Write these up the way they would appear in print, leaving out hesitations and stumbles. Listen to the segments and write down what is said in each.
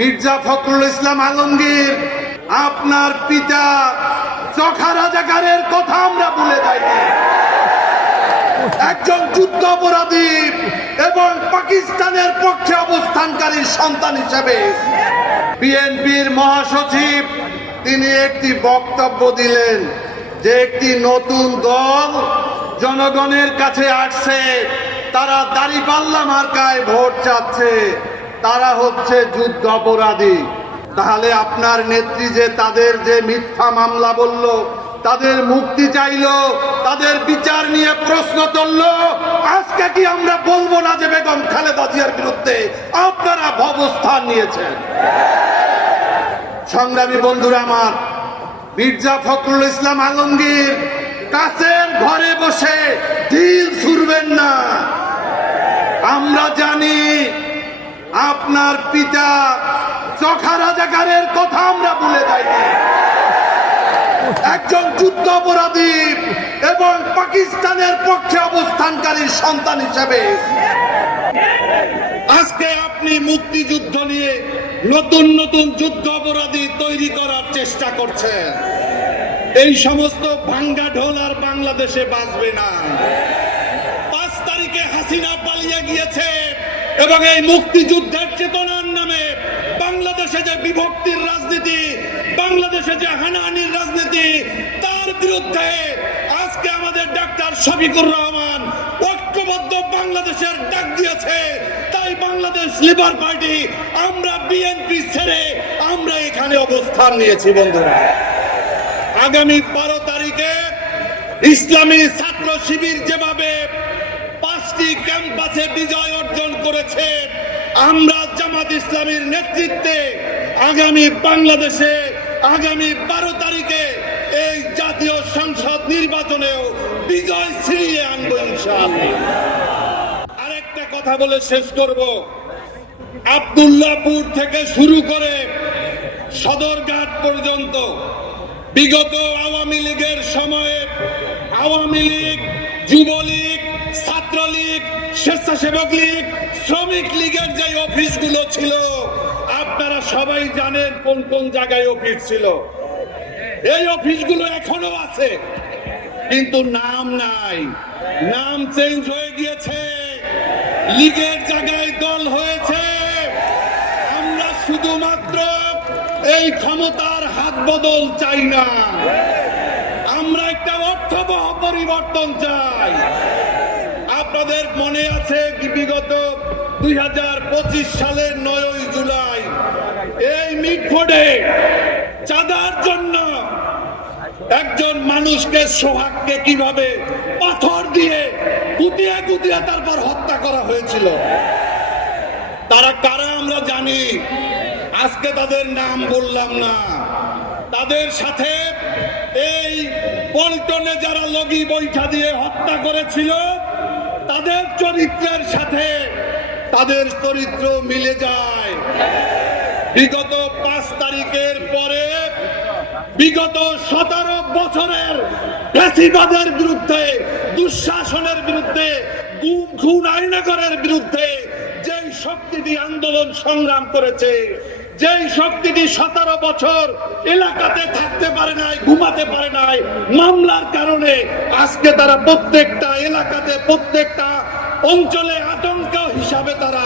মির্জা ফখরুল ইসলাম আলমগীর আপনার পিতা চোখা রাজাকারের কথা আমরা ভুলে যাইনি। একজন যুদ্ধ অপরাধী এবং পাকিস্তানের পক্ষে অবস্থানকারী সন্তান হিসেবে বিএনপির মহাসচিব তিনি একটি বক্তব্য দিলেন যে একটি নতুন দল জনগণের কাছে আসছে, তারা দাঁড়িপাল্লা মার্কায় ভোট চাচ্ছে, তারা হচ্ছে যুদ্ধ অপরাধী। তাহলে আপনার নেত্রী যে তাদের যে মিথ্যা মামলা বলল, তাদের মুক্তি চাইলো, তাদের বিচার নিয়ে প্রশ্ন তুলল, আজকে কি আমরা বলবো না যে বেগম খালেদা জিয়ার বিরুদ্ধে আপনারা অবস্থান নিয়েছেন? সংগ্রামী বন্ধুরা আমার, মির্জা ফখরুল ইসলাম আলমগীর কাছের ঘরে বসে ঢিল ছুড়বেন না। আমরা জানি আপনার পিতা চোখা রাজাকারের কথা আমরা ভুলে যাইনি। একজন যুদ্ধ অপরাধী এবং পাকিস্তানের পক্ষে অবস্থানকারী সন্তান হিসেবে আজকে আপনি মুক্তিযুদ্ধ নিয়ে নতুন নতুন যুদ্ধ অপরাধী তৈরি করার চেষ্টা করছেন। এই সমস্ত ভাঙ্গা ঢোল আর বাংলাদেশে বাজবে না। 5 তারিখে হাসিনা পালিয়ে গিয়েছে এবং এই মুক্তিযুদ্ধের চেতনার নামে বাংলাদেশে যে বিভক্তির রাজনীতি, বাংলাদেশে যে হানাহানির রাজনীতি, তার বিরুদ্ধে আজকে আমাদের ডাক্তার শফিকুর রহমান ঐক্যবদ্ধ বাংলাদেশের ডাক দিয়েছে। তাই বাংলাদেশ লিবার পার্টি আমরা বিএনপি ছেড়ে আমরা এখানে অবস্থান নিয়েছি। বন্ধুরা, আগামী 12 তারিখে ইসলামী ছাত্র শিবির যেভাবে 5টি ক্যাম্পাসে বিজয় অর্জন করেছে, আমরা জামাত ইসলামীর নেতৃত্বে আগামী বাংলাদেশে আগামী 12 তারিখে এই জাতীয় সংসদ নির্বাচনেও বিজয় ছিনিয়ে আনবো ইনশাআল্লাহ। আরেকটা কথা বলে শেষ করব। আব্দুল্লাহপুর থেকে শুরু করে সদরঘাট পর্যন্ত বিগত আওয়ামী লীগের সময়ে আওয়ামী লীগ, যুবলীগ, ছাত্রলীগ, স্বেচ্ছাসেবক লীগ, শ্রমিক লীগের যে অফিসগুলো ছিল, আপনারা সবাই জানেন কোন কোন জায়গায় অফিস ছিল। এই অফিসগুলো এখনো আছে, কিন্তু নাম নাই, নাম চেঞ্জ হয়ে গিয়েছে, লীগের জায়গায় দল হয়েছে। আমরা শুধুমাত্র এই ক্ষমতার হাত বদল চাই না, আমরা একটা অর্থবহ পরিবর্তন চাই। আপনাদের মনে আছে কি বিগত 2025 সালের 9 জুলাই এই মিটফোর্ডে চাঁদার জন্য একজন মানুষকে, সোহাগকে কিভাবে পাথর দিয়ে কুটিয়ে কুটিয়ে তারপর হত্যা করা হয়েছিল? তারা কারা আমরা জানি, আজকে তাদের নাম বললাম না। তাদের সাথে এই পল্টনে যারা লগি বৈঠা দিয়ে হত্যা করেছিল, তাদের চরিত্রের সাথে তাদের চরিত্র মিলে যায়। বিগত 5 তারিখের পরে বিগত 17 বছরের ফ্যাসিবাদের বিরুদ্ধে, দুঃশাসনের বিরুদ্ধে, গুম খুন আইনাগরের বিরুদ্ধে যেই শক্তিটি আন্দোলন সংগ্রাম করেছে, যেই শক্তিটি 17 বছর এলাকাতে থাকতে পারে নাই, ঘুমাতে পারে নাই মামলার কারণে, আজকে তারা প্রত্যেকটা এলাকাতে, প্রত্যেকটা অঞ্চলে আতঙ্ক হিসাবে তারা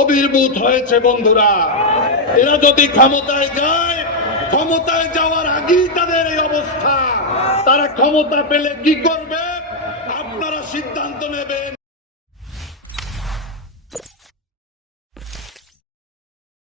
আবির্ভূত হয়েছে। বন্ধুরা, এরা যদি ক্ষমতায় যায়, ক্ষমতায় যাওয়ার আগেই তাদের এই অবস্থা, তারা ক্ষমতা পেলে কি করবে আপনারা সিদ্ধান্ত নেবেন।